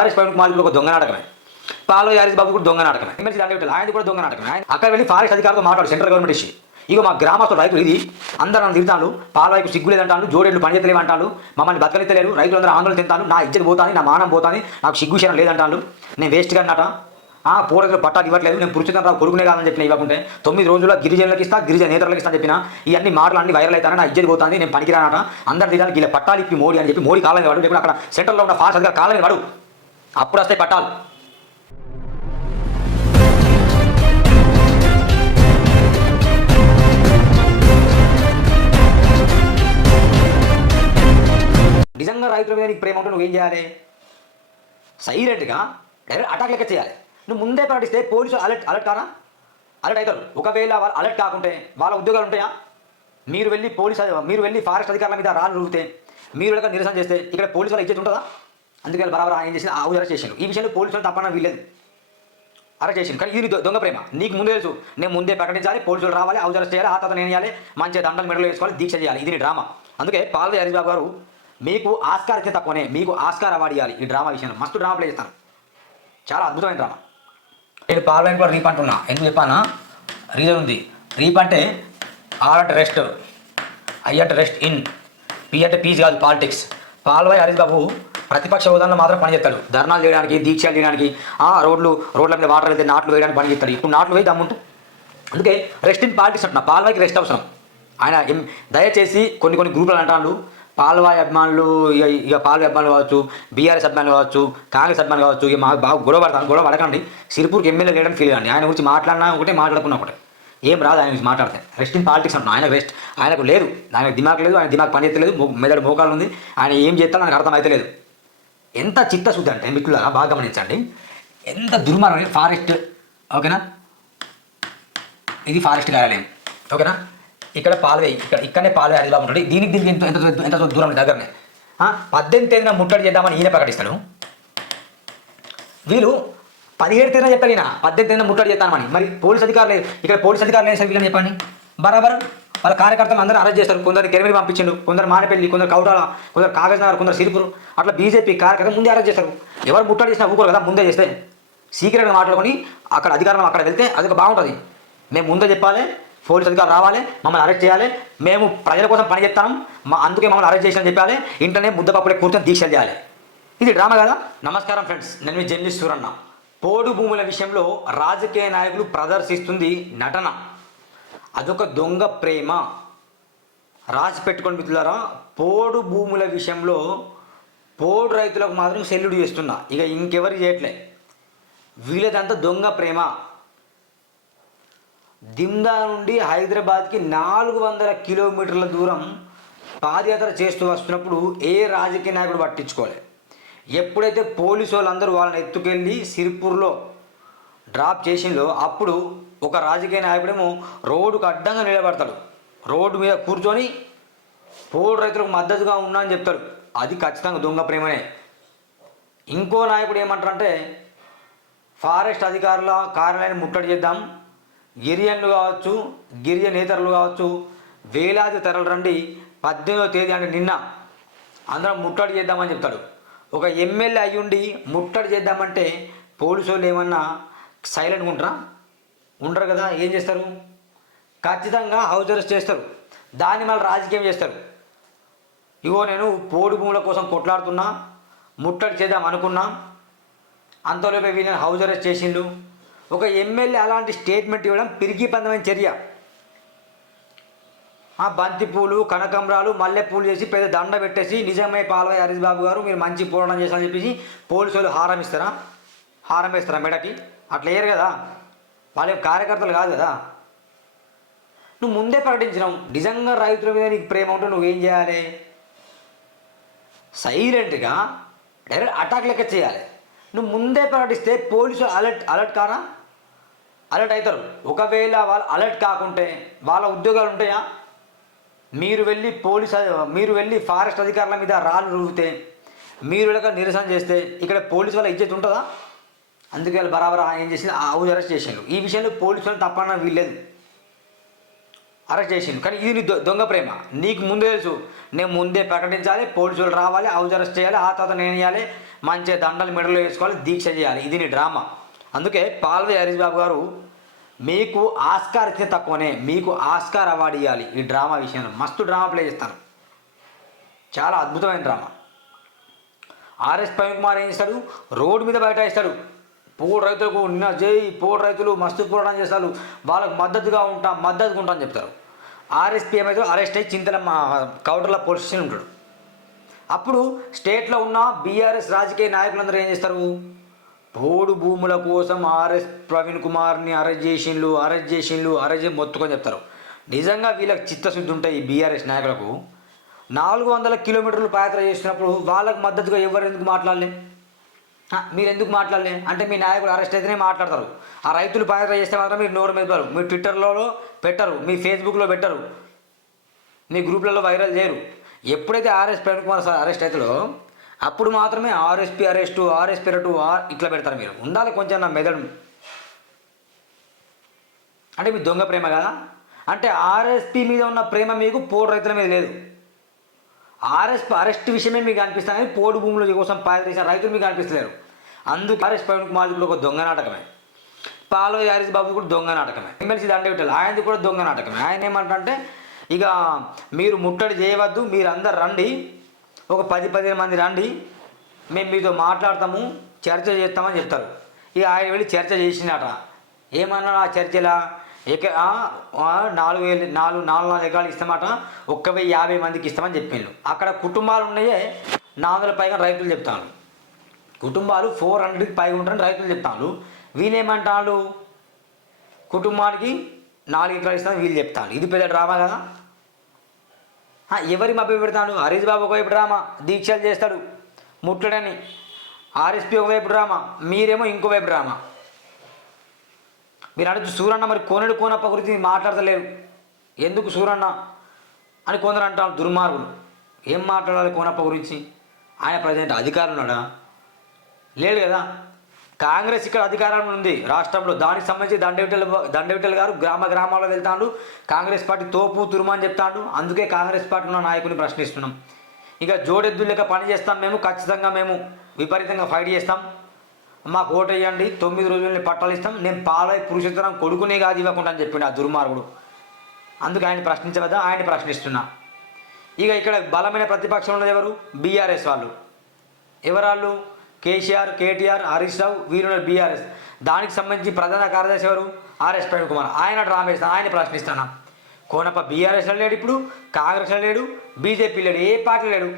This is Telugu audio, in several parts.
ఆర్ఎస్ పవన్ కుమార్ కూడా ఒక దొంగ నాటకమే. పాలో యారిస్ బాబు కూడా దొంగ నాటకమే. ఎమ్మెల్సీ దాంట్లో పెట్టాలి ఆయన కూడా దొంగ నాటకమే. ఆయన అక్కడ వెళ్ళి ఫారెస్ట్ అధికారులతో మాట్లాడు సెంట్రల్ గవర్నమెంట్ ఇచ్చి ఇక మా గ్రామస్తులు రైతులు ఇది అందరూ నన్ను తిడతాను పాలవాయికు సిగ్గులేదంటాను జోడేళ్ళు పని చేతలేవు అంటాను మమ్మల్ని బతకనిత్తలేరు రైతులందరూ ఆందోళన తింటాను నా ఇజ్జత పోతాను నా మానం పోతాను నాకు సిగ్గు విషయం లేదంటాను నేను వేస్ట్గా అన్నట ఆ పూర్వకులు పట్టాలు ఇవ్వట్లేదు నేను పురుషులను రావు కొడుకునే కాదని చెప్పిన ఇవ్వకుంటే తొమ్మిది రోజుల్లో గిరిజనులకు ఇస్తా గిరిజన నేతలకు ఇస్తా చెప్పిన. ఇవన్నీ మాటలు అన్ని వైరల్ అవుతాను నా ఇజ్జతి పోతుంది నేను పనికిరానట. అందరి దిగాలి ఇలా పట్టాలు ఇప్పి మోడీ అని చెప్పి మోడీ కాలని వాడు లేకపోతే అక్కడ సెంటర్లో ఉన్న ఫాస్ట్ అధికారి కాలని వాడు. అప్పుడు వస్తాయి పట్టాలు. నిజంగా రైతుల మీద నీకు ప్రేమ ఉంటే నువ్వేం చేయాలి? సైలెంట్గా డైరెక్ట్ అటాక్ లెక్క చేయాలి. నువ్వు ముందే ప్రకటిస్తే పోలీసులు అలర్ట్ అలర్ట్ కారా? అలర్ట్ అవుతారు. ఒకవేళ వాళ్ళు అలర్ట్ కాకుంటే వాళ్ళ ఉద్యోగాలు ఉంటాయా? మీరు వెళ్ళి పోలీస్ మీరు వెళ్ళి ఫారెస్ట్ అధికారుల మీద రాళ్ళు రూపితే మీరు నిరసన చేస్తే ఇక్కడ పోలీసు వాళ్ళు ఇచ్చేది ఉంటుందా? అందుకే బరాబర్ ఏం చేసి ఆ అరెస్ట్ చేసిండు. ఈ విషయంలో పోలీసులు తప్పన వీలేదు అరెస్ట్ చేసిండు. కానీ ఇది దొంగ ప్రేమ. నీకు ముందే తెలుసు. నేను ముందే ప్రకటించాలి పోలీసులు రావాలి హౌస్ అరెస్ట్ చేయాలి ఆ తర్వాత నేను చేయాలి మంచిగా దండలు మెడలు వేసుకోవాలి దీక్ష చేయాలి. ఇది డ్రామా. అందుకే పాల్వ హరీష్ బాబు గారు మీకు ఆస్కార్ ఇచ్చే తక్కువనే మీకు ఆస్కార్ అవార్డు ఇవ్వాలి ఈ డ్రామా విషయంలో మస్తు డ్రామా ప్లే చేస్తాను చాలా అద్భుతమైన డ్రామా. నేను పార్లమెంట్ కూడా రీప్ అంటున్నా ఎందుకు చెప్పానా? రీజన్ ఉంది. రీప్ అంటే R rest I at rest in P అంటే పీస్ కాదు పాలిటిక్స్. పాల్వాయి హరీష్ బాబు ప్రతిపక్ష హోదాలో మాత్రం పనిచేస్తాడు. ధర్నాలు చేయడానికి దీక్షలు చేయడానికి ఆ రోడ్లు రోడ్ల మీద వాటర్ అయితే నాట్లు వేయడానికి పని చేస్తాడు ఇప్పుడు నాట్లు వేయి దమ్ముంటు అందుకే రెస్ట్ ఇన్ పాలిటిక్స్ అంటున్నా. పాల్వాయికి రెస్ట్ అవసరం. ఆయన దయచేసి కొన్ని కొన్ని గ్రూపులు అంటాడు పాల్వాయి అభిమానులు ఇక ఇక పాల్వాయి అభిమానులు కావచ్చు బీఆర్ఎస్ అభిమానులు కావచ్చు కాంగ్రెస్ అభిమానులు కావచ్చు ఇక మాకు బాగా గొడవ పడతాను గొడవ పడకండి. సిరిపూర్కి ఎమ్మెల్యే లేడని ఫీల్ అండి ఆయన గురించి మాట్లాడినా ఒకటే మాట్లాడుకున్నా ఒకటే. ఏం రాదు ఆయన గురించి మాట్లాడతాయి రెస్ట్ ఇన్ పాలిటిక్స్ అంటున్నాను ఆయన రెస్ట్ ఆయనకు లేదు. ఆయనకు దిమాగ్ లేదు. ఆయన దిమాగ్ పని చేస్తలేదు మెదడు మోకాలు ఉంది ఆయన ఏం చేస్తాడో నాకు అర్థం అయితే లేదు ఎంత చిత్తశుద్ధి అంటే మిత్రులారా బాగా గమనించండి. ఎంత దుర్మార్గం ఫారెస్ట్ ఓకేనా? ఇది ఫారెస్ట్ కార్యాలయం ఓకేనా? ఇక్కడ పాలవే ఇక్కడ ఇక్కడనే పాలవే అడిగిలా ఉంటుంది. దీనికి దీనికి ఎంత ఎంత దూరం దగ్గరనే? పద్దెనిమిది తేదీన ముట్టడి చేద్దామని ఈయన ప్రకటిస్తాడు. వీళ్ళు పదిహేడు తేదీన చెప్తారు ఈయన పద్దెనిమిది తేదీన ముట్టడి చేస్తామని మరి పోలీస్ అధికారులు ఇక్కడ పోలీస్ అధికారులు వేసారు వీళ్ళని చెప్పండి? బరాబర్. వాళ్ళ కార్యకర్తలు అందరూ అరెస్ట్ చేస్తారు. కొందరు కెరమిరి పంపించిండు కొందరు మానపల్లి కొందరు కౌటాల కొందరు కాగజ్ నగర్ కొందరు సిరిపురు అట్లా బీజేపీ కార్యకర్తలు ముందే అరెస్ట్ చేస్తారు. ఎవరు ముట్టడి చేసినా ఊకోరు కదా ముందే చేస్తే. సీక్రెట్గా మాట్లాడుకొని అక్కడ అధికారం అక్కడ వెళ్తే అది బాగుంటుంది. మేము ముందే చెప్పాలి పోలీస్ అధికారులు రావాలి మమ్మల్ని అరెస్ట్ చేయాలి. మేము ప్రజల కోసం పని చేస్తాం. మా అందుకే మమ్మల్ని అరెస్ట్ చేసిన చెప్పాలి. ఇంటనే ముద్దపప్పుడే కూర్చొని దీక్షలు చేయాలి. ఇది డ్రామా కదా? నమస్కారం ఫ్రెండ్స్ నేను మీ జర్నలిస్ట్ సూరన్న పోడు భూముల విషయంలో రాజకీయ నాయకులు ప్రదర్శిస్తుంది నటన. అదొక దొంగ ప్రేమ. రాసి పెట్టుకొని మిత్రులారా పోడు భూముల విషయంలో పోడు రైతులకు మాత్రం సెల్లుడు చేస్తున్నా. ఇక ఇంకెవరు చేయట్లే. వీళ్ళదంతా దొంగ ప్రేమ. దిమ్దా నుండి హైదరాబాద్కి నాలుగు వందల కిలోమీటర్ల దూరం పాదయాత్ర చేస్తూ వస్తున్నప్పుడు ఏ రాజకీయ నాయకుడు పట్టించుకోలే. ఎప్పుడైతే పోలీసు వాళ్ళందరూ వాళ్ళని ఎత్తుకెళ్ళి సిరిపూర్లో డ్రాప్ చేసిందో అప్పుడు ఒక రాజకీయ నాయకుడేమో రోడ్డుకు అడ్డంగా నిలబడతాడు. రోడ్డు మీద కూర్చొని పోడు రైతులకు మద్దతుగా ఉన్నా అని చెప్తాడు. అది ఖచ్చితంగా దొంగ ప్రేమనే. ఇంకో నాయకుడు ఏమంటారంటే ఫారెస్ట్ అధికారుల కార్యాలయాన్ని ముట్టడి చేద్దాం. గిరియన్లు కావచ్చు గిరిజనేతరులు కావచ్చు వేలాది తరలు రండి. పద్దెనిమిదో తేదీ అంటే నిన్న. అందరం ముట్టడి చేద్దామని చెప్తాడు. ఒక ఎమ్మెల్యే అయ్యుండి ముట్టడి చేద్దామంటే పోలీసు వాళ్ళు ఏమన్నా సైలెంట్గా ఉంటారా? ఉండరు కదా ఏం చేస్తారు? ఖచ్చితంగా హౌస్ అరెస్ట్ చేస్తారు. దాన్ని మళ్ళీ రాజకీయం చేస్తారు. ఇగో నేను పోడు భూముల కోసం కొట్లాడుతున్నా ముట్టడి చేద్దాం అనుకున్నా అంతలోపే వీళ్ళని హౌస్ అరెస్ట్ చేసిండు ఒక ఎమ్మెల్యే అలాంటి స్టేట్మెంట్ ఇవ్వడం పిరిగి పందమైన చర్య. ఆ బంతిపూలు కనకంబరాలు మల్లెపూలు చేసి పెద్ద దండ పెట్టేసి నిజమే పాల్వాయి హరీష్ బాబు గారు మీరు మంచి పోరాటం చేశారని చెప్పేసి పోలీసు వాళ్ళు హారం ఇస్తారా? హారం వేస్తారా మెడకి? అట్లా వేయరు కదా. వాళ్ళ కార్యకర్తలు కాదు కదా. నువ్వు ముందే ప్రకటించినావు. నిజంగా రైతుల మీద నీకు ప్రేమ ఉంటే నువ్వేం చేయాలి? సైలెంట్గా డైరెక్ట్ అటాక్ లెక్క చేయాలి. నువ్వు ముందే ప్రకటిస్తే పోలీసులు అలర్ట్ అలర్ట్ కారా అలర్ట్ అవుతారు. ఒకవేళ వాళ్ళు అలర్ట్ కాకుంటే వాళ్ళ ఉద్యోగాలు ఉంటాయా? మీరు వెళ్ళి పోలీస్ మీరు వెళ్ళి ఫారెస్ట్ అధికారుల మీద రాళ్ళు రుగితే మీరు కనుక నిరసన చేస్తే ఇక్కడ పోలీసు వాళ్ళ ఇజ్జత్ ఉంటుందా? అందుకే వాళ్ళు బరాబర్ ఏం చేసింది? హౌస్ అరెస్ట్ చేసిండు ఈ విషయంలో పోలీసులు తప్పన వీల్లేదు. అరెస్ట్ చేసిండు కానీ ఇది నీ దొ- దొంగ ప్రేమ. నీకు ముందే తెలుసు. నేను ముందే ప్రకటించాలి పోలీసులు రావాలి హౌస్ అరెస్ట్ చేయాలి ఆ తర్వాత నేను చేయాలి మంచి దండలు మెడలో వేసుకోవాలి దీక్ష చేయాలి. ఇది నీ డ్రామా. అందుకే పాల్వే హరీష్ బాబు గారు మీకు ఆస్కార్ ఇస్తే తక్కువనే మీకు ఆస్కార్ అవార్డు ఇవ్వాలి ఈ డ్రామా విషయంలో మస్తు డ్రామా ప్లే చేస్తారు. చాలా అద్భుతమైన డ్రామా. ఆర్ఎస్ ప్రవీణ్ కుమార్ ఏం చేస్తాడు? రోడ్డు మీద బయట వేస్తాడు. పోడు రైతులకు నిన్న జై పోడు రైతులు మస్తు పోరాటం చేస్తారు. వాళ్ళకు మద్దతుగా ఉంటాం మద్దతుగా ఉంటాం చెప్తారు. ఆర్ఎస్పీ ఏమైతే అరెస్ట్ అయ్యి చింతల మా కౌటర్ల పోలీస్ స్టేషన్ ఉంటాడు. అప్పుడు స్టేట్లో ఉన్న బీఆర్ఎస్ రాజకీయ నాయకులందరూ ఏం చేస్తారు? పోడు భూముల కోసం ఆర్ఎస్ ప్రవీణ్ కుమార్ని అరెస్ట్ చేసిండ్లు అరెస్ట్ చేసిండ్లు అరెస్ట్ మొత్తుకొని చెప్తారు. నిజంగా వీళ్ళకి చిత్తశుద్ధి ఉంటాయి ఈ బీఆర్ఎస్ నాయకులకు. నాలుగు వందల కిలోమీటర్లు పాదయాత్ర చేసినప్పుడు వాళ్ళకు మద్దతుగా ఎవరు ఎందుకు మాట్లాడలే? మీరు ఎందుకు మాట్లాడలే? అంటే మీ నాయకుడు అరెస్ట్ అయితేనే మాట్లాడతారు. ఆ రైతులు పాత్ర చేస్తే మాత్రం మీరు నోరు మెదపరు మీరు ట్విట్టర్లో పెట్టరు. మీ ఫేస్బుక్లో పెట్టరు. మీ గ్రూప్లలో వైరల్ చేయరు. ఎప్పుడైతే RS Praveen Kumar sir arrest అవుతాడో అప్పుడు మాత్రమే RSP arrest RSP arrest R ఇట్లా పెడతారు మీరు. ఉండాలి కొంచెం నా మెదడు. అంటే మీ దొంగ ప్రేమ కదా? అంటే ఆర్ఎస్పి మీద ఉన్న ప్రేమ మీకు పోడు రైతుల మీద లేదు. ఆర్ఎస్ అరెస్ట్ విషయమే మీకు అనిపిస్తుంది కానీ పోడు భూముల కోసం పాదరేసిన రైతులు మీకు అనిపిస్తలేరు. అందుకు ఆర్ఎస్ పవన్ కుమార్ కూడా ఒక దొంగ నాటకమే. పాలవ హరీష్ బాబు కూడా దొంగ నాటకమే. ఎమ్మెల్సీ పెట్టాలి. ఆయనది కూడా దొంగ నాటకమే. ఆయన ఏమంటే ఇక మీరు ముట్టడి చేయవద్దు మీరు అందరు రండి. ఒక పది పదిహేను మంది రండి. మేము మీతో మాట్లాడతాము చర్చ చేస్తామని చెప్తారు. ఇక ఆయన వెళ్ళి చర్చ చేసినట ఏమన్నా ఆ చర్చలా? ఎక నాలుగు వేలు నాలుగు నాలుగు నాలుగు ఎకరాలు ఇస్తామట ఒక్క వెయ్యి యాభై మందికి ఇస్తామని చెప్పిండు. అక్కడ కుటుంబాలు ఉన్నాయే నాలుగు వందల పైగా రైతులు చెప్తాను కుటుంబాలు ఫోర్ హండ్రెడ్కి పైగా ఉంటారని రైతులు చెప్తాను వీళ్ళేమంటారు కుటుంబానికి నాలుగు ఎకరాలు ఇస్తాను వీళ్ళు చెప్తాను ఇది పెద్ద డ్రామా కదా? ఎవరి మభ్య పెడతాడు? హరీష్ బాబు ఒకవైపు డ్రామా దీక్షలు చేస్తాడు ముట్టడని. ఆర్ఎస్పీ ఒకవైపు డ్రామా మీరేమో ఇంకోవైపు డ్రామా. మీరు అడుగు సూరన్న మరి కోనడు కోనప్ప గురించి మాట్లాడతలేరు ఎందుకు సూరన్న? అని కొందరు అంటారు దుర్మార్గులు. ఏం మాట్లాడాలి కోనప్ప గురించి? ఆయన ప్రజెంట్ అధికారం లేడు కదా. కాంగ్రెస్ ఇక్కడ అధికారంలో ఉంది. రాష్ట్రంలో దానికి సంబంధించి దండవిటల్ దండవిటల్ గారు గ్రామ గ్రామాల్లో వెళ్తాడు. కాంగ్రెస్ పార్టీ తోపు తురుము అని చెప్తాడు. అందుకే కాంగ్రెస్ పార్టీ ఉన్న నాయకుని ప్రశ్నిస్తున్నాం. ఇక జోడెద్దు లెక్క పని చేస్తాం మేము. ఖచ్చితంగా మేము విపరీతంగా ఫైట్ చేస్తాం. మాకు ఓటేయండి తొమ్మిది రోజులని పట్టాలు ఇస్తాం నేను పాలై పురుషోత్తరం కొడుకునే కాదు ఇవ్వకుండా అని చెప్పిండు ఆ దుర్మార్గుడు. అందుకు ఆయన ప్రశ్నించవద్దా? ఆయన ప్రశ్నిస్తున్నా. ఇక ఇక్కడ బలమైన ప్రతిపక్షం ఉన్నది ఎవరు? బీఆర్ఎస్ వాళ్ళు. ఎవరాళ్ళు? కేసీఆర్ కేటీఆర్ హరీష్ రావు వీరున్నారు బీఆర్ఎస్. దానికి సంబంధించి ప్రధాన కార్యదర్శి ఎవరు? ఆర్ఎస్ ప్రవీణ్ కుమార్. ఆయన డ్రామా వేస్తాను ఆయన ప్రశ్నిస్తాను? కోనప్ప బీఆర్ఎస్లో లేడు ఇప్పుడు కాంగ్రెస్లో లేడు బీజేపీ లేడు ఏ పార్టీ లేడు?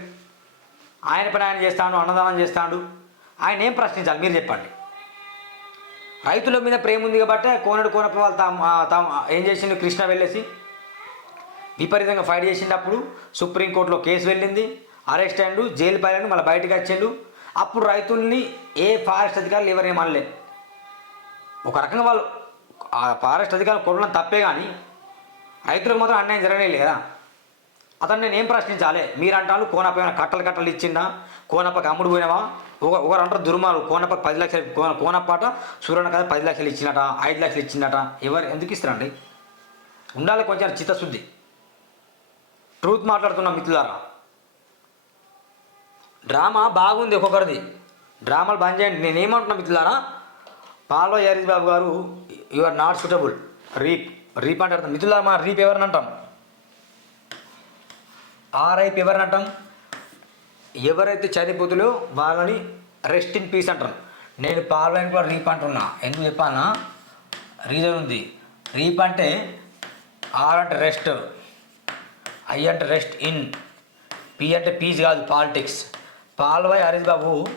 ఆయన పని ఆయన చేస్తాడు అన్నదానం చేస్తాడు. ఆయన ఏం ప్రశ్నించాలి? మీరు చెప్పండి. రైతుల మీద ప్రేమ ఉంది కాబట్టి కోనడు కోనప్ప వాళ్ళు తాము తాము ఏం చేసిండు? కృష్ణ వెళ్ళేసి విపరీతంగా ఫైట్ చేసినప్పుడు సుప్రీంకోర్టులో కేసు వెళ్ళింది. అరెస్ట్ అయ్యిండు జైలు పాయాడు మళ్ళీ బయటకు వచ్చిండు అప్పుడు రైతుల్ని ఏ ఫారెస్ట్ అధికారులు ఎవరేం అనలే. ఒక రకంగా వాళ్ళు ఆ ఫారెస్ట్ అధికారులు కొట్టడం తప్పే కానీ రైతులకు మాత్రం అన్యాయం జరగలేదు కదా. అతను నేను ఏం ప్రశ్నించాలి? మీరు అంటాను కోనప్ప ఏమైనా కట్టలు కట్టలు ఇచ్చిందా కోనప్పకి అమ్ముడు పోయినావా? ఒక ఒకరు అంటారు దుర్మార్గుడు కోనప్ప పది లక్షలు కోన కోనప్పట సూర్యన కదా పది లక్షలు ఇచ్చినట ఐదు లక్షలు ఇచ్చినట ఎవరు ఎందుకు ఇస్తారండి? ఉండాలి కొంచెం చిత్తశుద్ధి. ట్రూత్ మాట్లాడుతున్న మిత్రులారా డ్రామా బాగుంది ఒక్కొక్కరిది. డ్రామాలు బంద్ చేయండి. నేనేమంటున్నా మిత్రులారా పాలో Aries Babu garu you are not suitable. RIP RIP అంటే మిత్రులారా మా రీప్ ఎవరిని అంటాం? ఆ ఎవరిని అంటాం? ఎవరైతే చనిపోతులో వాళ్ళని రెస్ట్ ఇన్ పీస్ అంటారు. నేను పార్లమెంట్ కూడా రీప్ అంటున్నా. ఎందుకు చెప్పానా? రీజన్ ఉంది. రీప్ అంటే ఆర్ అంటే రెస్ట్ ఐ అంటే రెస్ట్ ఇన్ పి అంటే పీస్ కాదు పాలిటిక్స్ పాల్వాయి హరీష్ బాబు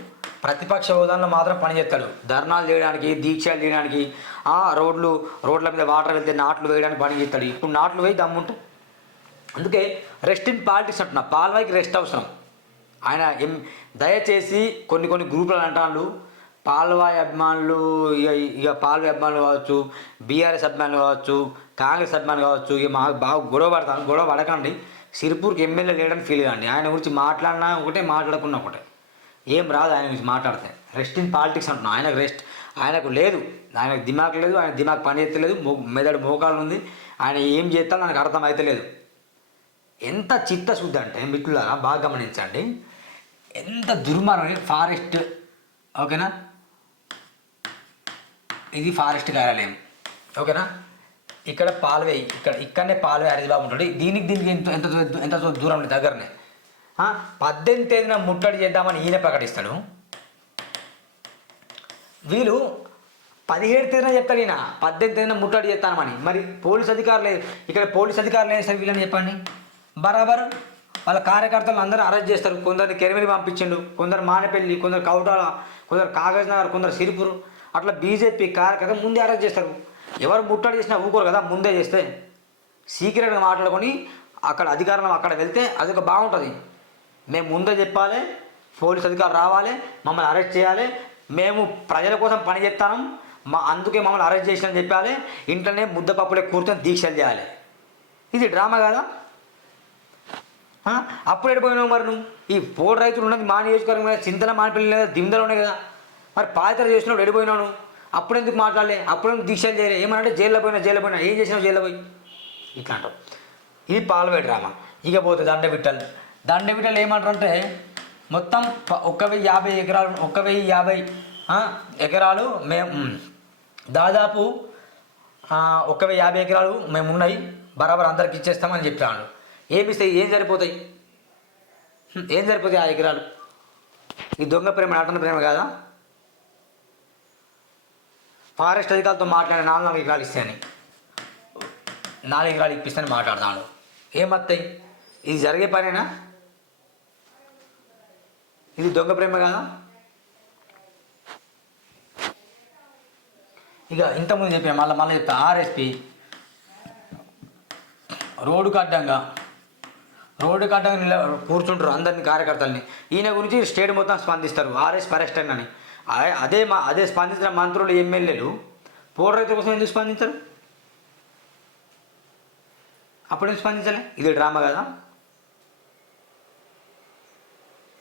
ప్రతిపక్ష హోదాలో మాత్రం పనిచేస్తాడు ధర్నాలు చేయడానికి దీక్షలు చేయడానికి ఆ రోడ్లు రోడ్ల మీద వాటర్ వెళ్తే నాట్లు వేయడానికి పని చేస్తాడు. ఇప్పుడు నాట్లు వేయి దమ్ముంటే. అందుకే రెస్ట్ ఇన్ పాలిటిక్స్ అంటున్నా. పాల్వాయికి రెస్ట్ అవసరం. ఆయన ఎం దయచేసి కొన్ని కొన్ని గ్రూపులు అంటాడు. పాల్వాయి అభిమానులు ఇక ఇక పాల్వాయి అభిమానులు కావచ్చు బీఆర్ఎస్ అభిమానులు కావచ్చు కాంగ్రెస్ అభిమానులు కావచ్చు ఇక మాకు బాగా గొడవ పడతాను గొడవ పడకండి. సిరిపూర్కి ఎమ్మెల్యే లేడని ఫీల్ కాండి ఆయన గురించి మాట్లాడినా ఒకటే మాట్లాడకున్నా ఒకటే. ఏం రాదు ఆయన గురించి మాట్లాడితే. రెస్ట్ ఇన్ పాలిటిక్స్ అంటున్నాం. ఆయనకు రెస్ట్ ఆయనకు లేదు. ఆయనకు దిమాగ్ లేదు ఆయన దిమాగ్ పని ఎత్తలేదు మో మెదడు మోకాలు ఉంది. ఆయన ఏం చేస్తాడో నాకు అర్థం అవుతలేదు ఎంత చిత్తశుద్ధి అంటే మిత్రులారా బాగా గమనించండి. ఎంత దుర్మార్గం ఫారెస్ట్ ఓకేనా? ఇది ఫారెస్ట్ కార్యాలయం ఓకేనా? ఇక్కడ పాల్వే ఇక్కడ ఇక్కడనే పాల్వే హరిబాబు ఉంటాడు. దీనికి దీనికి ఎంత ఎంత ఎంత దూరం ఉంది దగ్గరనే? పద్దెనిమిది తేదీన ముట్టడి చేద్దామని ఈయన ప్రకటిస్తాడు. వీళ్ళు పదిహేడు తేదీన చెప్తాడు ఈయన. పద్దెనిమిది తేదీన ముట్టడి చేస్తానమని. మరి పోలీస్ అధికారులు ఇక్కడ పోలీస్ అధికారులు వేస్తారు వీళ్ళని చెప్పండి? బరాబర్ వాళ్ళ కార్యకర్తలు అందరూ అరెస్ట్ చేస్తారు. కొందరిని కెరిమిని పంపించిండు కొందరు మానపల్లి కొందరు కౌటాల కొందరు కాగజ్ నగర్ కొందరు సిరిపురు. అట్లా బీజేపీ కార్యకర్త ముందే అరెస్ట్ చేస్తారు. ఎవరు ముట్టడి చేసినా ఊరుకోరు కదా ముందే చేస్తే. సీక్రెట్గా మాట్లాడుకొని అక్కడ అధికారం అక్కడ వెళ్తే అది ఒక బాగుంటుంది. మేము ముందే చెప్పాలి పోలీస్ అధికారులు రావాలి మమ్మల్ని అరెస్ట్ చేయాలి. మేము ప్రజల కోసం పని చేస్తాం. మా అందుకే మమ్మల్ని అరెస్ట్ చేసినని చెప్పాలి. ఇంట్లోనే ముద్దపప్పులే కూర్చొని దీక్షలు చేయాలి. ఇది డ్రామా కదా? అప్పుడు ఎడిపోయినావు మరి నువ్వు? ఈ పోడు రైతులు ఉన్నది మా నియోజకవర్గం మీద చింతల మానిపల్లి లేదా దిందలు ఉన్నాయి కదా. మరి పాత్ర చేసినప్పుడు ఎడిపోయినావు అప్పుడు ఎందుకు మాట్లాడలే? అప్పుడు ఎందుకు దీక్షలు చేయలే? ఏమనంటే జైల్లో పోయినా జైల్లో పోయినా. ఏం చేసినావు జైల్లో పోయి? ఇట్లా అంటావు. ఇది పాల్వే డ్రామా. ఇక పోతే దండ బిట్టలు దండ బిట్టలు ఏమంటారంటే మొత్తం ఒక వెయ్యి యాభై ఎకరాలు ఒక వెయ్యి యాభై ఎకరాలు మేము దాదాపు ఒక వెయ్యి యాభై ఎకరాలు మేము ఉన్నాయి బరాబర్ అందరికి ఇచ్చేస్తామని చెప్తాను ఏమి ఏం సరిపోతాయి? ఏం సరిపోతాయి ఆ ఎకరాలు? ఈ దొంగ ప్రేమ నటన ప్రేమ కాదా? ఫారెస్ట్ అధికారులతో మాట్లాడే నాలుగు నాలుగు ఎకరాలు ఇస్తాయని నాలుగు ఎకరాలు ఇప్పిస్తాను మాట్లాడతాడు ఏమత్తాయి ఇది జరిగే పనేనా? ఇది దొంగ ప్రేమ కాదా? ఇక ఇంతకుముందు చెప్పాను మళ్ళీ మళ్ళీ చెప్తా ఆర్ఎస్పి రోడ్డుకు అడ్డంగా రోడ్డు అడ్డంగా నిల కూర్చుంటారు అందరిని కార్యకర్తల్ని. ఈయన గురించి స్టేట్ మొత్తం స్పందిస్తారు. ఆర్ఎస్ అరెస్ట్ అని అదే- అదే మా అదే స్పందించిన మంత్రులు ఎమ్మెల్యేలు. పోడు రైతుల కోసం ఎందుకు స్పందించరు? అప్పుడేం స్పందించలే? ఇది డ్రామా కదా?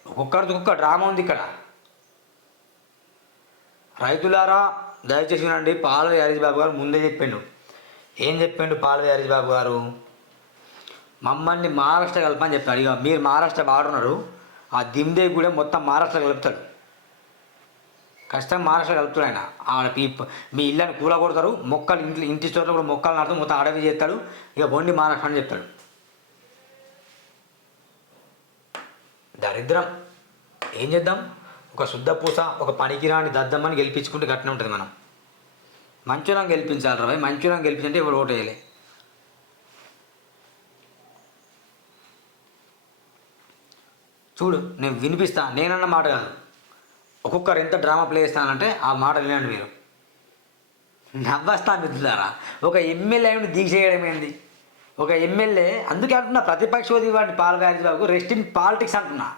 ఒక్కొక్కరిది ఒక్కొక్క డ్రామా ఉంది ఇక్కడ. రైతులారా దయచేసి వినండి. పాలవి హరీష్ బాబు గారు ముందే చెప్పిండు ఏం చెప్పిండు పాలవి హరీష్ బాబు గారు? మమ్మల్ని మహారాష్ట్ర కలపని చెప్పాడు ఇక మీరు మహారాష్ట్ర బాడున్నారు ఆ దిమ్దే కూడా మొత్తం మహారాష్ట్ర కలుపుతాడు. కష్టం మహారాష్ట్ర కలుపుతాడు ఆయన. ఆడ మీ ఇళ్ళని కూల కొడతారు మొక్కలు ఇంటి ఇంటి చోట్ల కూడా మొక్కలు నాటుతూ మొత్తం అడవి చేస్తాడు. ఇక బొండి మహారాష్ట్ర అని చెప్తాడు. దరిద్రం. ఏం చేద్దాం? ఒక శుద్ధ పూస ఒక పనికిరాని దద్దమ్మని గెలిపించుకుంటే గట్టిన ఉంటుంది మనం. మంచురం గెలిపించాలి రా మంచురం గెలిపించంటే ఎవరు ఓటు చూడు నేను వినిపిస్తా నేనన్న మాట కాదు. ఒక్కొక్కరు ఎంత డ్రామా ప్లే చేస్తానంటే ఆ మాట వినండి మీరు. నవ్వస్తా మిత్రులారా ఒక ఎమ్మెల్యే దీక్ష చేయడం ఏంది? ఒక ఎమ్మెల్యే అందుకే అంటున్నా ప్రతిపక్షోది ఇవ్వండి బాబు రెస్ట్ ఇన్ పాలిటిక్స్ అంటున్నా.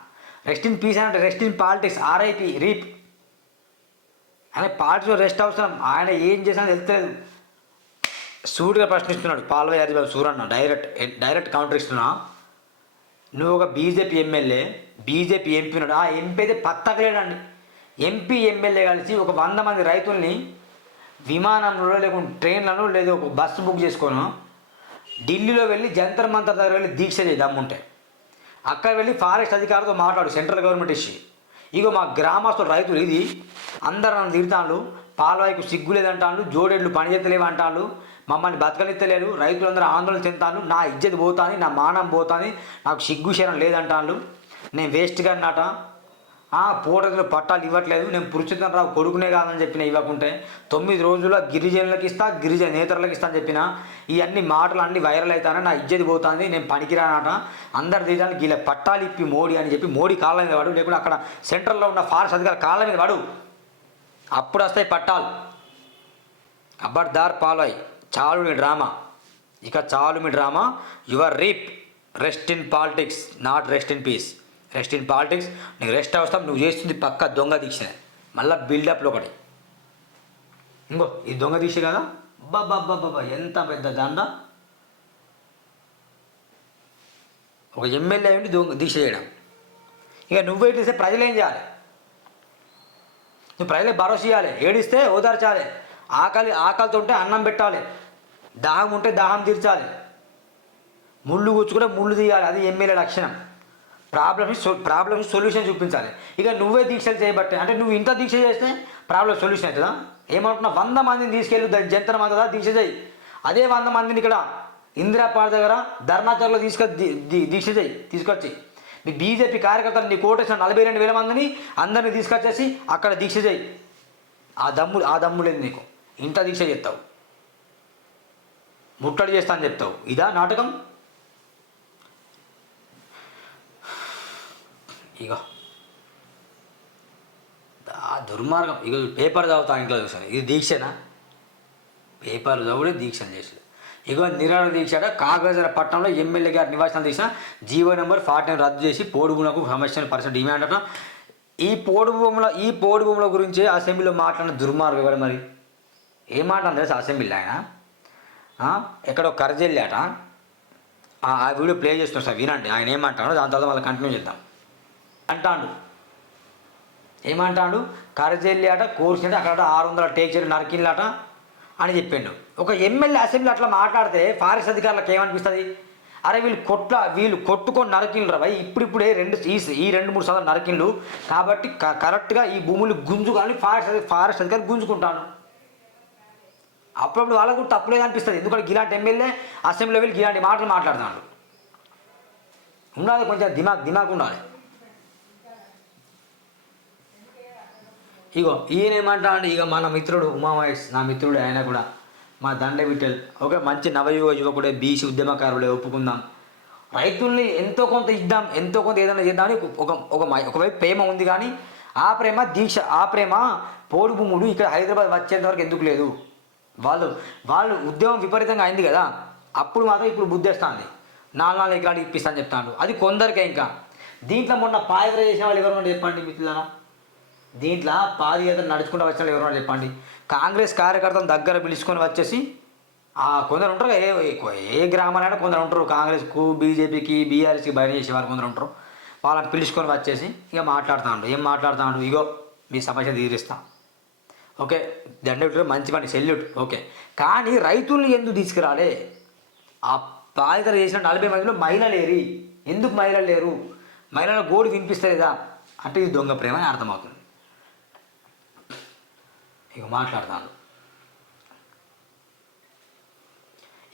రెస్ట్ ఇన్ పీస్ అంటే rest in politics RIP rip ఆయన పార్టీలో రెస్ట్ అవసరం ఆయన ఏం చేసినా తెలుస్తలేదు. సూటిగా ప్రశ్నిస్తున్నాడు పాల్వ Yadav Suranna direct direct counter ఇస్తున్నా. నువ్వు ఒక బీజేపీ ఎమ్మెల్యే బీజేపీ ఎంపీ ఉన్నాడు. ఆ ఎంపీ అయితే పత్తకలేడండి ఎంపీ ఎమ్మెల్యే కలిసి ఒక వంద మంది రైతుల్ని విమానంలో లేకుంటే ట్రైన్లను లేదా ఒక బస్సు బుక్ చేసుకోను ఢిల్లీలో వెళ్ళి జంతర్ మంతర్ దగ్గర వెళ్ళి దీక్ష చేయి దమ్ముంటే. అక్కడ వెళ్ళి ఫారెస్ట్ అధికారులతో మాట్లాడు సెంట్రల్ గవర్నమెంట్ ఇష్యూ ఇగో మా గ్రామస్తుల రైతులు ఇది. అందరు నన్ను తిడతాండు పాలవాయికు సిగ్గు లేదంటాను జోడెడ్లు పని చేస్తలేవు అంటాను మమ్మల్ని బతకనిస్తలేరు. రైతులందరూ ఆందోళన చెందుతాను నా ఇజ్జత్ పోతాను నా మానం పోతాను నాకు సిగ్గు శరణం లేదంటాను నేను వేస్ట్గా అన్నట. పూటలో పట్టాలు ఇవ్వట్లేదు నేను పురుషోత్తం రావు కొడుకునే కాదని చెప్పిన ఇవ్వకుంటే. తొమ్మిది రోజుల గిరిజనులకు ఇస్తా గిరిజన నేతలకు ఇస్తా అని చెప్పిన. ఇవన్నీ మాటలు అన్ని వైరల్ అవుతానే నా ఇజ్జత్ పోతుంది నేను పనికిరానట. అందరి తీయడానికి గీల పట్టాలు ఇప్పి మోడీ అని చెప్పి మోడీ కాళ్ళ మీద వాడు లేకుంటే అక్కడ సెంట్రల్లో ఉన్న ఫారెస్ట్ అధికారి కాళ్ళ మీద వాడు అప్పుడు వస్తాయి పట్టాలు. అబ్బర్దార్ పాలోయ్ చాలు మీ డ్రామా. ఇక చాలు మీ drama your RIP rest in politics not rest in peace. Rest in politics నీకు రెస్ట్ అవసరం నువ్వు చేస్తుంది పక్క దొంగ దీక్ష మళ్ళీ బిల్డప్లో ఒకటి ఇంకో ఈ దొంగ దీక్ష కదా? బాబా ఎంత పెద్ద దండ. ఒక ఎమ్మెల్యే ఉండి దొంగ దీక్ష చేయడం. ఇక నువ్వు ఏడిస్తే ప్రజలు ఏం చేయాలి? నువ్వు ప్రజలే భరోసా ఇవ్వాలి. ఏడిస్తే ఓదార్చాలి. ఆకలి ఆకలితో ఉంటే అన్నం పెట్టాలి. దాహం ఉంటే దాహం తీర్చాలి. ముళ్ళు కూర్చుకుంటే ముళ్ళు తీయాలి. అది ఎమ్మెల్యే లక్షణం. ప్రాబ్లమ్ ప్రాబ్లమ్ సొల్యూషన్ చూపించాలి. ఇక నువ్వే దీక్షలు చేయబట్టే అంటే నువ్వు ఇంత దీక్ష చేస్తే ప్రాబ్లం సొల్యూషన్ అవుతుందా? ఏమంటున్నా వంద మందిని తీసుకెళ్ళి జంతర మందదా దీక్ష చేయి. అదే వంద మందిని ఇక్కడ ఇందిరా పార్క్ దగ్గర ధర్నాచర్లో తీసుకొచ్చి దీక్ష చేయి తీసుకొచ్చి. మీ బీజేపీ కార్యకర్తలు నీ కోటేసిన నలభై రెండు వేల మందిని అందరిని తీసుకొచ్చేసి అక్కడ దీక్ష చేయి. ఆ దమ్ము ఆ దమ్ము లేదు నీకు. ఇంత దీక్ష చేస్తావు. ముట్టడి చేస్తా అని చెప్తావు. ఇదా నాటకం? ఇగో. ఆ దుర్మార్గం. ఇక పేపర్ చదువుతా ఇంట్లో చూసాను ఇది దీక్షనా? పేపర్ చదువుడే దీక్షను చేసి ఇగో నిరాహార దీక్ష కాగజర పట్టణంలో ఎమ్మెల్యే గారి నివాసం తీసిన జీవో నెంబర్ ఫార్టీని రద్దు చేసి పోడు సమస్యను పర్సెంట్ డిమాండ్ అట ఈ పోడు భూముల ఈ పోడు భూముల గురించి అసెంబ్లీలో మాట్లాడిన దుర్మార్గం కూడా మరి? ఏం మాట్లాడింది తెలుసు అసెంబ్లీలో ఆయన? ఎక్కడో కర్జెల్లాట ఆ వీడియో ప్లే చేస్తున్నాం సార్ వినండి. ఆయన ఏమంటాడో దాని తర్వాత మళ్ళీ కంటిన్యూ చేద్దాం. అంటాడు. ఏమంటాడు? కరజెల్లి అట అక్కడ ఆరు వందల టేక్ నరికిన్లాట అని చెప్పిండు. ఒక ఎమ్మెల్యే అసెంబ్లీ అట్లా మాట్లాడితే ఫారెస్ట్ అధికారులకు ఏమనిపిస్తుంది? అరే వీళ్ళు కొట్ల వీళ్ళు కొట్టుకొని నరకిండ్రు భయ్. ఇప్పుడిప్పుడే రెండు ఈ ఈ రెండు మూడు సార్లు నరకిండ్లు కాబట్టి క- కరెక్ట్గా ఈ భూములు గుంజుకొని ఫారెస్ట్ ఫారెస్ట్ అధికారి గుంజుకుంటాను. అప్పుడప్పుడు వాళ్ళకు కూడా తప్పులేదు అనిపిస్తుంది ఎందుకంటే ఇలాంటి ఎమ్మెల్యే అసెంబ్లీలో వెళ్ళి ఇలాంటి మాటలు మాట్లాడుతున్నాడు. ఉండాలి కొంచెం దిమాగ్ దిమాగ్ ఉండాలి. ఇగో ఈయన అంటే ఇక మన మిత్రుడు ఉమామహేష్ నా మిత్రుడు ఆయన కూడా మా దండే విఠల్ ఒక మంచి నవయుగ యువకుడే బీసీ ఉద్యమకారుడే ఒప్పుకుందాం. రైతుల్ని ఎంతో కొంత ఇద్దాం ఎంతో కొంత ఏదైనా చేద్దామని ఒక ఒక మై- ఒకవైపు ప్రేమ ఉంది కానీ ఆ ప్రేమ దీక్ష ఆ ప్రేమ పోడు భూముడు ఇక్కడ హైదరాబాద్ వచ్చేంత వరకు ఎందుకు లేదు? వాళ్ళు వాళ్ళు ఉద్యమం విపరీతంగా అయింది కదా అప్పుడు మాత్రం ఇప్పుడు బుద్ధేస్తుంది నాలుగు నాలుగు ఎకరాలు ఇప్పిస్తాను చెప్తాను అది కొందరికే ఇంకా. దీంట్లో మొన్న పాయవర చేసిన వాళ్ళు ఎవరు చెప్పండి మిత్రులారా? దీంట్లో పాదయాత్ర నడుచుకుంటూ వచ్చిన వాళ్ళు చెప్పండి. కాంగ్రెస్ కార్యకర్తలను దగ్గర పిలుచుకొని వచ్చేసి ఆ కొందరు ఉంటారు ఏ ఏ గ్రామాలైనా కొందరు ఉంటారు. కాంగ్రెస్కు బీజేపీకి బీఆర్ఎస్కి బయట చేసేవారు కొందరు ఉంటారు. వాళ్ళని పిలుచుకొని వచ్చేసి ఇక మాట్లాడుతాడు ఏం మాట్లాడుతాడు ఇగో మీ సమస్య తీరుస్తాం. ఓకే? దండ మంచి పని సెల్యూట్ ఓకే? కానీ రైతుల్ని ఎందుకు తీసుకురాలే? ఆ బాధితులు చేసిన నలభై మందిలో మహిళలు ఏరి ఎందుకు మహిళలు లేరు? మహిళల గోడు వినిపిస్తలేదా? అంటే ఇది దొంగ ప్రేమ అని అర్థమవుతుంది. ఇక మాట్లాడతాను.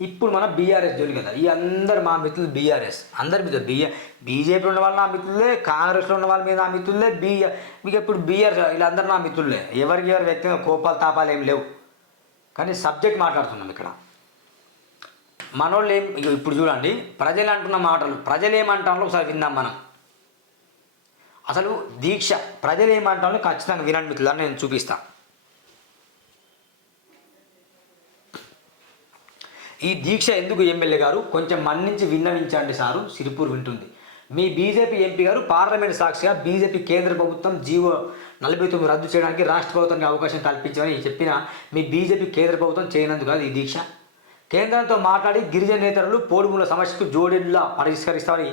ఇప్పుడు మనం బీఆర్ఎస్ జోలికి కదా. ఈ అందరు మా మిత్రులు బీఆర్ఎస్ అందరి మీద బీఆర్ బీజేపీలో ఉన్న వాళ్ళు నా మిత్రులే కాంగ్రెస్లో ఉన్న వాళ్ళ మీద నా మిత్రులే బీఆర్ మీకు ఇప్పుడు బీఆర్ వీళ్ళందరూ నా మిత్రులే. ఎవరికి ఎవరి వ్యక్తిగా కోపాలు తాపాలు ఏం లేవు. కానీ సబ్జెక్ట్ మాట్లాడుతున్నాం ఇక్కడ. మనోళ్ళు ఏం ఇప్పుడు చూడండి. ప్రజలు అంటున్న మాటలు ప్రజలు ఏమంటారో ఒకసారి విందాం మనం. అసలు దీక్ష ప్రజలు ఏమంటారో ఖచ్చితంగా వినండి అని నేను చూపిస్తాను ఈ దీక్ష ఎందుకు ఎమ్మెల్యే గారు? కొంచెం మన్నించి విన్నవించండి సారు. సిరిపూర్ వింటుంది. మీ బీజేపీ ఎంపీ గారు పార్లమెంట్ సాక్షిగా బీజేపీ కేంద్ర ప్రభుత్వం జీవో నలభై తొమ్మిది రద్దు చేయడానికి రాష్ట్ర ప్రభుత్వానికి అవకాశం కల్పించమని చెప్పిన మీ బీజేపీ కేంద్ర ప్రభుత్వం చేయనందుకు కాదు ఈ దీక్ష. కేంద్రంతో మాట్లాడి గిరిజన నేతలు పోడుముల సమస్యకు జోడీలా పరిష్కరిస్తామని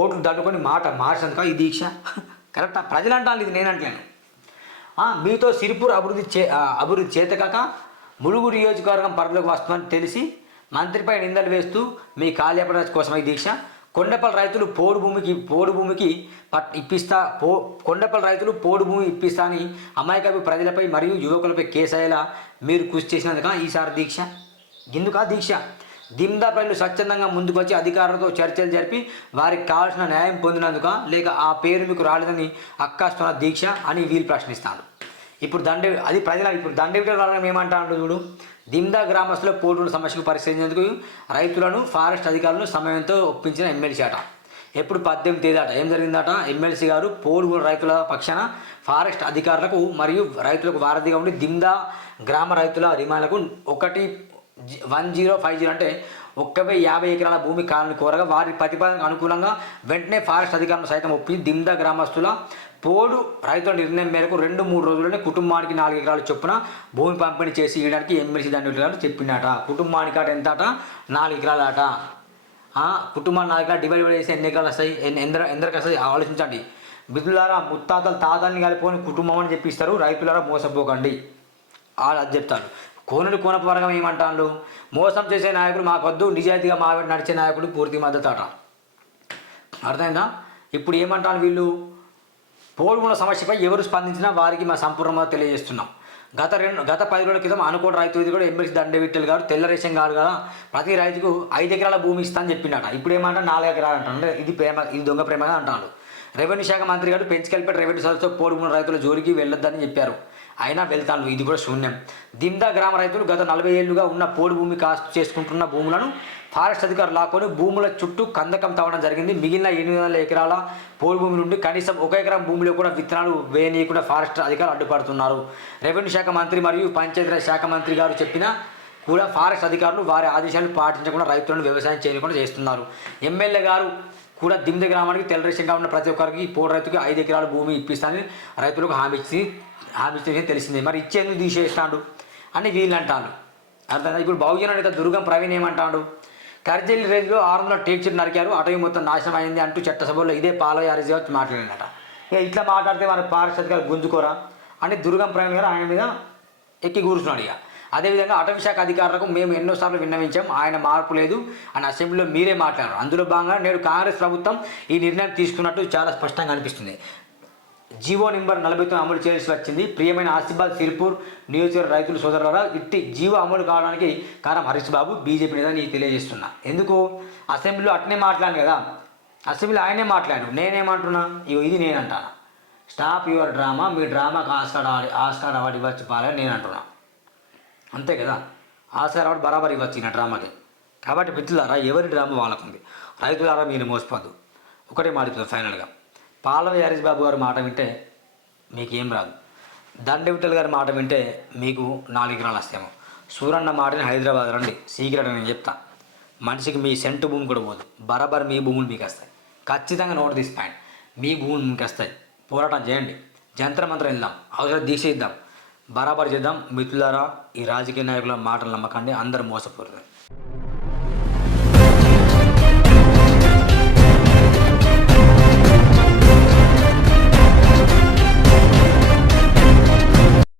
ఓట్లు దండుకొని మాట మార్చినందుక ఈ దీక్ష. కరెక్టా? ప్రజలంటాను ఇది నేనంటాను మీతో సిరిపూర్ అభివృద్ధి చే అభివృద్ధి చేతకాక ములుగు నియోజకవర్గం పరిధిలోకి వస్తుందని తెలిసి మంత్రిపై నిందలు వేస్తూ మీ కాల్యపడ కోసం ఈ దీక్ష. కొండపల్లి రైతులు పోడు భూమికి పోడు భూమికి పట్ ఇప్పిస్తా పో కొండపల్లి రైతులు పోడు భూమి ఇప్పిస్తా అని అమాయకపు ప్రజలపై మరియు యువకులపై కేసయ్యేలా మీరు కృషి చేసినందుక ఈసారి దీక్ష. ఇందుక దీక్ష? దిమ్దా ప్రజలు స్వచ్ఛందంగా ముందుకు వచ్చి అధికారులతో చర్చలు జరిపి వారికి కావాల్సిన న్యాయం పొందినందుక లేక ఆ పేరు మీకు రాలేదని అక్కాస్తున్న దీక్ష అని వీళ్ళు ప్రశ్నిస్తాను ఇప్పుడు దండ అది ప్రజల ఇప్పుడు దండవిట వాళ్ళని ఏమంటాడు చూడు? దిమ్దా గ్రామస్తుల పోటీల సమస్యకు పరిశీలించేందుకు రైతులను ఫారెస్ట్ అధికారులను సమయంతో ఒప్పించిన ఎమ్మెల్సీ అట ఎప్పుడు పద్దెనిమిది తేదీ అట ఏం జరిగిందట? ఎమ్మెల్సీ గారు పోడు రైతుల పక్షాన ఫారెస్ట్ అధికారులకు మరియు రైతులకు వారధిగా ఉండి దిమ్దా గ్రామ రైతుల రిమాండ్లకు ఒకటి వన్ జీరో ఫైవ్ జీరో అంటే ఒక్క యాభై ఎకరాల భూమి కాలని కోరగా వారి ప్రతిపాదనకు అనుకూలంగా వెంటనే ఫారెస్ట్ అధికారులను సైతం ఒప్పి దిమ్దా గ్రామస్తుల పోడు రైతుల నిర్ణయం మేరకు రెండు మూడు రోజుల్లోనే కుటుంబానికి నాలుగు ఎకరాలు చొప్పున భూమి పంపిణీ చేసి ఇవ్వడానికి ఎమ్మెల్సీ దాని గారు కుటుంబానికి అట ఎంత అట నాలుగు ఎకరాలు అట కుటుంబాన్ని నాలుగు ఎకరాలు డివైడ్ చేసి ఎన్ని ఎకరాలు వస్తాయి ఎన్ని ఎందర ఎందరికి వస్తాయి ఆలోచించండి. మిత్రులారా ముత్తాతలు తాతల్ని కలిపోని కుటుంబం అని చెప్పిస్తారు. రైతులారా మోసపోకండి. వాళ్ళు అది చెప్తారు కోనుడు కోనపు వర్గం మోసం చేసే నాయకుడు మాకొద్దు నిజాయితీగా మా నడిచే నాయకుడు పూర్తి మద్దతు అట అర్థమైందా? ఇప్పుడు ఏమంటారు వీళ్ళు? పోడుముల సమస్యపై ఎవరు స్పందించినా వారికి మా సంపూర్ణంగా తెలియజేస్తున్నాం. గత రెండు గత పది రోజుల క్రితం అనుకోటి రైతు ఇది కూడా ఎమ్మెల్సీ దండవిట్టలు గారు తెల్ల రేషన్ కార్డు కదా ప్రతి రైతుకు ఐదు ఎకరాల భూమి ఇస్తా అని చెప్పిండట ఇప్పుడు ఏమంటే నాలుగు ఎకరాలు అంటారు అంటే ఇది ప్రేమ ఇది దొంగ ప్రేమగా అంటారు రెవెన్యూ శాఖ మంత్రి గారు పెంచుకెళ్ళిపెట్టి రెవెన్యూ సదస్సుతో పోడుముల రైతుల జోలికి వెళ్ళొద్దని చెప్పారు. అయినా వెళ్తాను ఇది కూడా శూన్యం. దిందా గ్రామ రైతులు గత నలభై ఏళ్ళుగా ఉన్న పోడు భూమి కాస్ట్ చేసుకుంటున్న భూములను ఫారెస్ట్ అధికారులు లాక్కొని భూముల చుట్టూ కందకం తవ్వడం జరిగింది. మిగిలిన ఎనిమిది వందల ఎకరాల పోలు భూమి నుండి కనీసం ఒక ఎకరం భూమిలో కూడా విత్తనాలు వేయనీయకుండా ఫారెస్ట్ అధికారులు అడ్డుపడుతున్నారు. రెవెన్యూ శాఖ మంత్రి మరియు పంచాయతీరాజ్ శాఖ మంత్రి గారు చెప్పిన కూడా ఫారెస్ట్ అధికారులు వారి ఆదేశాలను పాటించకుండా రైతులను వ్యవసాయం చేయకుండా చేస్తున్నారు. ఎమ్మెల్యే గారు కూడా దిమ్ద గ్రామానికి తెల్లరేషంగా ఉన్న ప్రతి ఒక్కరికి పోడు రైతుకి ఐదు ఎకరాల భూమి ఇప్పిస్తానని రైతులకు హామీ ఇచ్చి హామీ ఇచ్చిన తెలిసింది. మరి ఇచ్చేందుకు తీసేస్తాడు అని వీళ్ళు అంటాను అర్థం ఇప్పుడు బహుజన నేత దుర్గం ప్రవీణ్ ఏమంటాడు? కర్జల్లి రేంజ్లో ఆరులో టీచర్ నరికారు అటవీ మొత్తం నాశనం అయింది అంటూ చట్టసభలో ఇదే పాలయ్య అరిజీ వచ్చి మాట్లాడినట. ఇక ఇట్లా మాట్లాడితే మన పారిశ్రామికాలు గుంజుకోరా? అని దుర్గం ప్రవీణ్ గారు ఆయన మీద ఎక్కి కూర్చున్నాడు ఇక. అదేవిధంగా అటవీ శాఖ అధికారులకు మేము ఎన్నోసార్లు విన్నవించాం ఆయన మార్పు లేదు అని అసెంబ్లీలో మీరే మాట్లాడారు. అందులో భాగంగా నేడు కాంగ్రెస్ ప్రభుత్వం ఈ నిర్ణయం తీసుకున్నట్టు చాలా స్పష్టంగా అనిపిస్తుంది. జీవో నెంబర్ నలభై తొమ్మిది అమలు చేయాల్సి వచ్చింది. ప్రియమైన ఆసిఫాబాద్ సిర్పూర్ నియోజకవర్గ రైతుల సోదరులారా ఇట్టి జీవో అమలు కావడానికి కారణం హరీష్ బాబు బీజేపీ నేత నీకు తెలియజేస్తున్నా. ఎందుకు? అసెంబ్లీలో అట్నే మాట్లాడాను కదా. అసెంబ్లీలో ఆయనే మాట్లాడు నేనేమంటున్నా? ఇగో ఇది నేను అంటాను స్టాప్ యువర్ డ్రామా మీ డ్రామాకు ఆస్కార్ ఆస్కార్ అవార్డు ఇవ్వచ్చు పాలని నేను అంటున్నా అంతే కదా? ఆస్కార్ అవార్డు బరాబర్ ఇవ్వచ్చు నా డ్రామాకి. కాబట్టి మిత్రులారా ఎవరి డ్రామా వాళ్ళకుంది? రైతులారా మీరు మోసపోద్దు. ఒకటే మాడుతుంది ఫైనల్గా. పాలవ హరీష్ బాబు గారి మాట వింటే మీకు ఏం రాదు. దండవిఠల్ గారి మాట వింటే మీకు నాలుగు ఎకరాలు వస్తాయేమో సూరన్న మాటని హైదరాబాద్ రండి సీక్రెట్ నేను చెప్తా. మనిషికి మీ సెంటు భూమి కూడా పోదు. బరాబర్ మీ భూములు మీకు వస్తాయి. ఖచ్చితంగా నోటు తీసిపోయండి మీ భూములు మీకు వస్తాయి. పోరాటం చేయండి. జంత్ర మంత్రం వెళ్దాం. అవసరం దీక్ష ఇద్దాం బరాబర్ చేద్దాం. మిత్రులారా ఈ రాజకీయ నాయకుల మాటలు నమ్మకండి. అందరూ మోసపోతారు.